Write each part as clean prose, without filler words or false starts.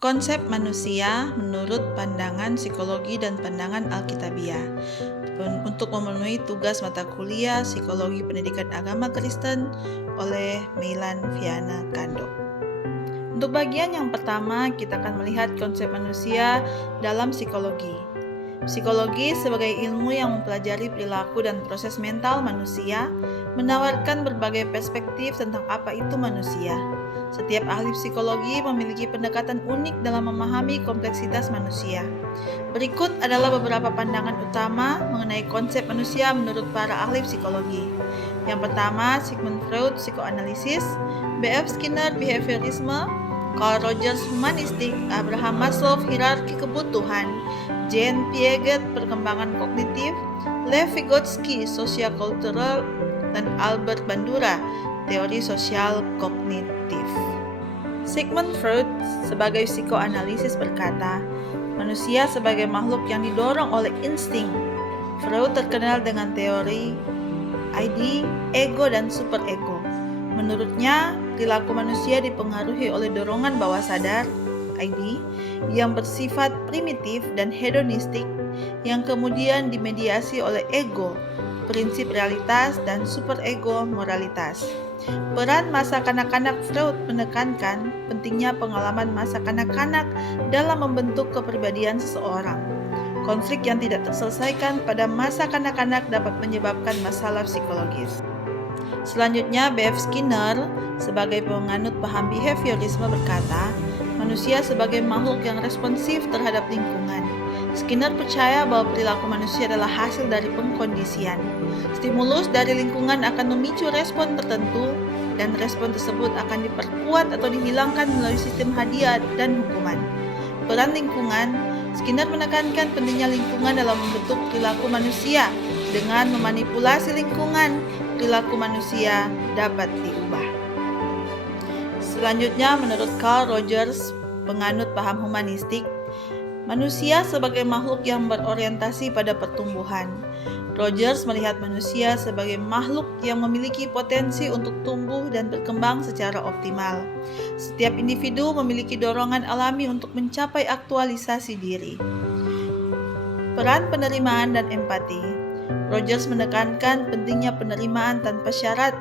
Konsep manusia menurut pandangan psikologi dan pandangan Alkitabiah untuk memenuhi tugas mata kuliah Psikologi Pendidikan Agama Kristen oleh Meilan Viana Kando. Untuk bagian yang pertama, kita akan melihat konsep manusia dalam psikologi. Psikologi sebagai ilmu yang mempelajari perilaku dan proses mental manusia menawarkan berbagai perspektif tentang apa itu manusia. Setiap ahli psikologi memiliki pendekatan unik dalam memahami kompleksitas manusia. Berikut adalah beberapa pandangan utama mengenai konsep manusia menurut para ahli psikologi. Yang pertama, Sigmund Freud, psikoanalisis, B.F. Skinner, behaviorisme, Carl Rogers, humanistik, Abraham Maslow, hierarki kebutuhan, Jean Piaget, perkembangan kognitif, Lev Vygotsky, sosial-kultural, dan Albert Bandura, teori sosial kognitif. Sigmund Freud sebagai psikoanalisis berkata, manusia sebagai makhluk yang didorong oleh insting. Freud terkenal dengan teori ID, ego, dan superego. Menurutnya, perilaku manusia dipengaruhi oleh dorongan bawah sadar ID yang bersifat primitif dan hedonistik yang kemudian dimediasi oleh ego, prinsip realitas, dan superego, moralitas. Peran masa kanak-kanak Freud menekankan pentingnya pengalaman masa kanak-kanak dalam membentuk kepribadian seseorang. Konflik yang tidak terselesaikan pada masa kanak-kanak dapat menyebabkan masalah psikologis. Selanjutnya, B.F. Skinner sebagai penganut paham behaviorisme berkata, manusia sebagai makhluk yang responsif terhadap lingkungan. Skinner percaya bahwa perilaku manusia adalah hasil dari pengkondisian. Stimulus dari lingkungan akan memicu respon tertentu, dan respon tersebut akan diperkuat atau dihilangkan melalui sistem hadiah dan hukuman. Peran lingkungan, Skinner menekankan pentingnya lingkungan dalam membentuk perilaku manusia. Dengan memanipulasi lingkungan, perilaku manusia dapat diubah. Selanjutnya, menurut Carl Rogers, penganut paham humanistik, manusia sebagai makhluk yang berorientasi pada pertumbuhan. Rogers melihat manusia sebagai makhluk yang memiliki potensi untuk tumbuh dan berkembang secara optimal. Setiap individu memiliki dorongan alami untuk mencapai aktualisasi diri. Peran penerimaan dan empati. Rogers menekankan pentingnya penerimaan tanpa syarat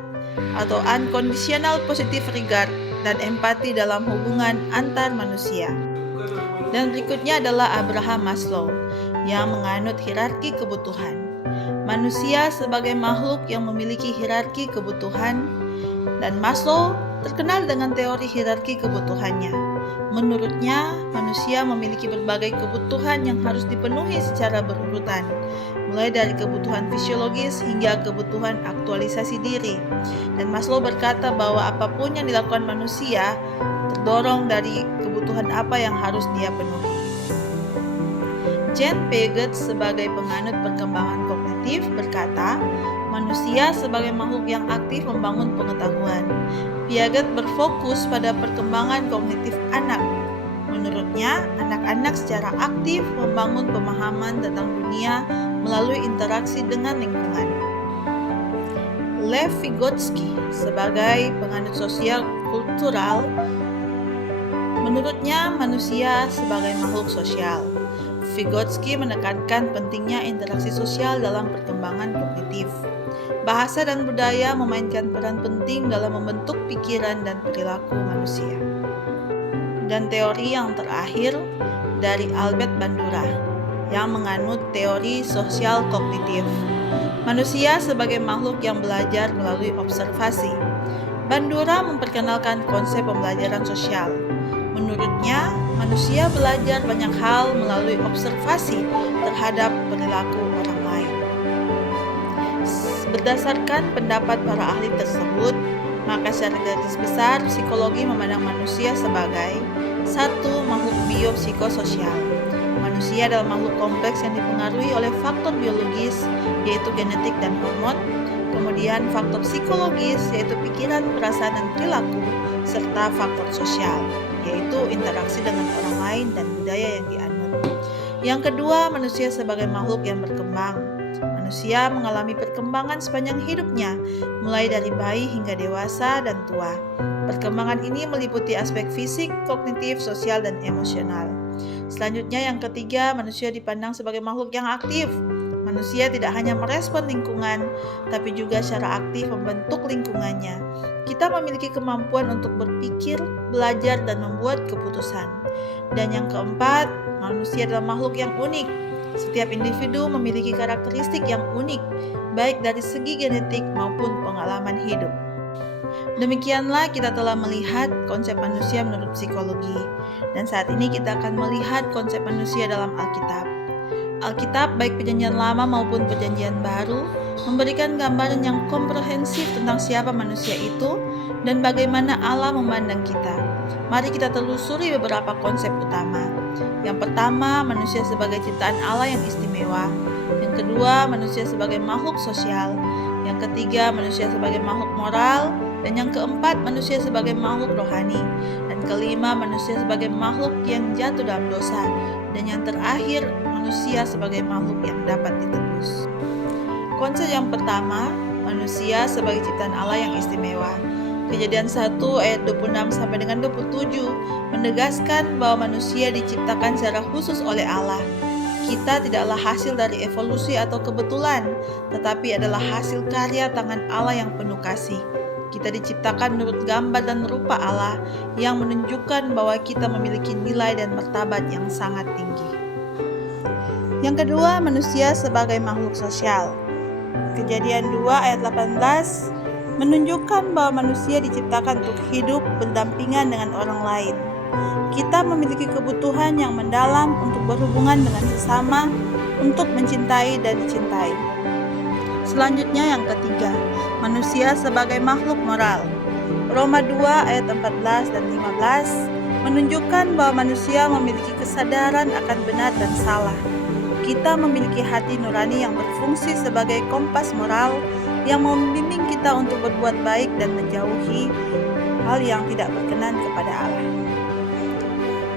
atau unconditional positive regard dan empati dalam hubungan antar manusia. Dan berikutnya adalah Abraham Maslow yang menganut hierarki kebutuhan. Manusia sebagai makhluk yang memiliki hierarki kebutuhan, dan Maslow terkenal dengan teori hierarki kebutuhannya. Menurutnya, manusia memiliki berbagai kebutuhan yang harus dipenuhi secara berurutan, mulai dari kebutuhan fisiologis hingga kebutuhan aktualisasi diri. Dan Maslow berkata bahwa apapun yang dilakukan manusia terdorong dari kebutuhan apa yang harus dia penuhi. Jean Piaget sebagai penganut perkembangan kognitif berkata, manusia sebagai makhluk yang aktif membangun pengetahuan. Piaget berfokus pada perkembangan kognitif anak. Menurutnya, anak-anak secara aktif membangun pemahaman tentang dunia melalui interaksi dengan lingkungan. Lev Vygotsky sebagai penganut sosial kultural, menurutnya manusia sebagai makhluk sosial. Vygotsky menekankan pentingnya interaksi sosial dalam perkembangan kognitif. Bahasa dan budaya memainkan peran penting dalam membentuk pikiran dan perilaku manusia. Dan teori yang terakhir dari Albert Bandura yang menganut teori sosial kognitif. Manusia sebagai makhluk yang belajar melalui observasi. Bandura memperkenalkan konsep pembelajaran sosial. Menurutnya, manusia belajar banyak hal melalui observasi terhadap perilaku orang lain. Berdasarkan pendapat para ahli tersebut, maka secara garis besar psikologi memandang manusia sebagai satu makhluk biopsikososial. Manusia adalah makhluk kompleks yang dipengaruhi oleh faktor biologis, yaitu genetik dan hormon, kemudian faktor psikologis, yaitu pikiran, perasaan, dan perilaku, serta faktor sosial, yaitu interaksi dengan orang lain dan budaya yang dianut. Yang kedua, manusia sebagai makhluk yang berkembang. Manusia mengalami perkembangan sepanjang hidupnya, mulai dari bayi hingga dewasa dan tua. Perkembangan ini meliputi aspek fisik, kognitif, sosial, dan emosional. Selanjutnya yang ketiga, manusia dipandang sebagai makhluk yang aktif. Manusia tidak hanya merespon lingkungan, tapi juga secara aktif membentuk lingkungannya. Kita memiliki kemampuan untuk berpikir, belajar, dan membuat keputusan. Dan yang keempat, manusia adalah makhluk yang unik. Setiap individu memiliki karakteristik yang unik, baik dari segi genetik maupun pengalaman hidup. Demikianlah kita telah melihat konsep manusia menurut psikologi. Dan saat ini kita akan melihat konsep manusia dalam Alkitab. Alkitab, baik Perjanjian Lama maupun Perjanjian Baru, memberikan gambaran yang komprehensif tentang siapa manusia itu dan bagaimana Allah memandang kita. Mari kita telusuri beberapa konsep utama. Yang pertama, manusia sebagai ciptaan Allah yang istimewa. Yang kedua, manusia sebagai makhluk sosial. Yang ketiga, manusia sebagai makhluk moral. Dan yang keempat, manusia sebagai makhluk rohani. Dan kelima, manusia sebagai makhluk yang jatuh dalam dosa. Dan yang terakhir, manusia sebagai makhluk yang dapat ditebus. Konsep yang pertama, manusia sebagai ciptaan Allah yang istimewa. Kejadian 1 ayat 26 sampai dengan 27 menegaskan bahwa manusia diciptakan secara khusus oleh Allah. Kita tidaklah hasil dari evolusi atau kebetulan, tetapi adalah hasil karya tangan Allah yang penuh kasih. Kita diciptakan menurut gambar dan rupa Allah yang menunjukkan bahwa kita memiliki nilai dan martabat yang sangat tinggi. Yang kedua, manusia sebagai makhluk sosial. Kejadian 2 ayat 18 menunjukkan bahwa manusia diciptakan untuk hidup berdampingan dengan orang lain. Kita memiliki kebutuhan yang mendalam untuk berhubungan dengan sesama, untuk mencintai dan dicintai. Selanjutnya yang ketiga, manusia sebagai makhluk moral. Roma 2 ayat 14 dan 15 menunjukkan bahwa manusia memiliki kesadaran akan benar dan salah. Kita memiliki hati nurani yang berfungsi sebagai kompas moral yang membimbing kita untuk berbuat baik dan menjauhi hal yang tidak berkenan kepada Allah.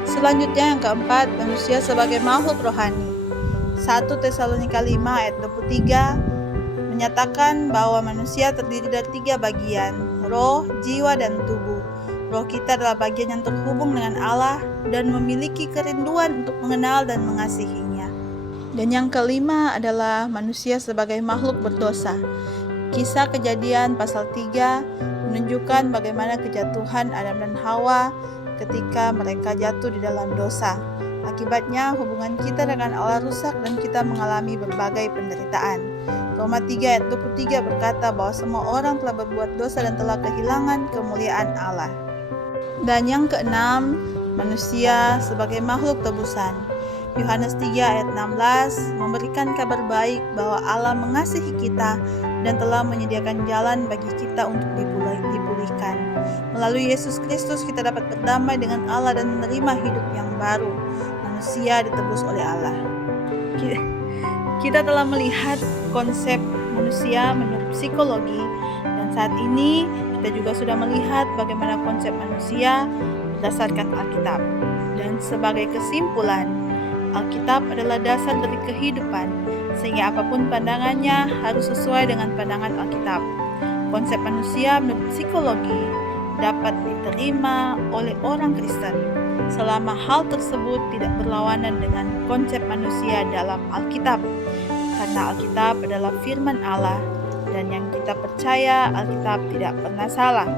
Selanjutnya yang keempat, manusia sebagai makhluk rohani. 1 Tesalonika 5 ayat 23 menyatakan bahwa manusia terdiri dari 3 bagian, roh, jiwa, dan tubuh. Roh kita adalah bagian yang terhubung dengan Allah dan memiliki kerinduan untuk mengenal dan mengasihinya. Dan yang kelima adalah manusia sebagai makhluk berdosa. Kisah Kejadian pasal 3 menunjukkan bagaimana kejatuhan Adam dan Hawa ketika mereka jatuh di dalam dosa. Akibatnya hubungan kita dengan Allah rusak dan kita mengalami berbagai penderitaan. Roma 3 ayat 23 berkata bahwa semua orang telah berbuat dosa dan telah kehilangan kemuliaan Allah. Dan yang keenam, manusia sebagai makhluk tebusan. Yohanes 3 ayat 16 memberikan kabar baik bahwa Allah mengasihi kita dan telah menyediakan jalan bagi kita untuk dipulihkan. Melalui Yesus Kristus kita dapat berdamai dengan Allah dan menerima hidup yang baru. Manusia ditebus oleh Allah. Kita telah melihat konsep manusia menurut psikologi, dan saat ini kita juga sudah melihat bagaimana konsep manusia berdasarkan Alkitab. Dan sebagai kesimpulan, Alkitab adalah dasar dari kehidupan, sehingga apapun pandangannya harus sesuai dengan pandangan Alkitab. Konsep manusia menurut psikologi dapat diterima oleh orang Kristen selama hal tersebut tidak berlawanan dengan konsep manusia dalam Alkitab. Karena Alkitab adalah firman Allah, dan yang kita percaya Alkitab tidak pernah salah.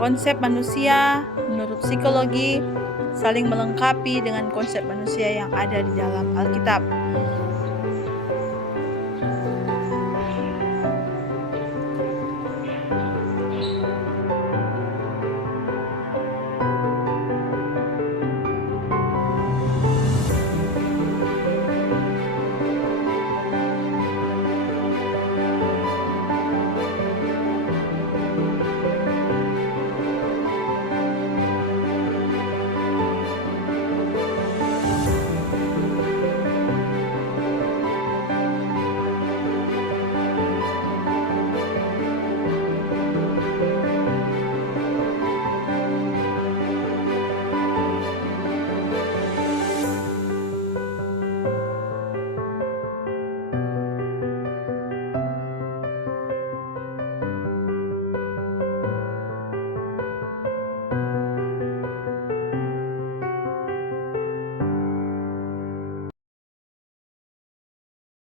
Konsep manusia menurut psikologi saling melengkapi dengan konsep manusia yang ada di dalam Alkitab.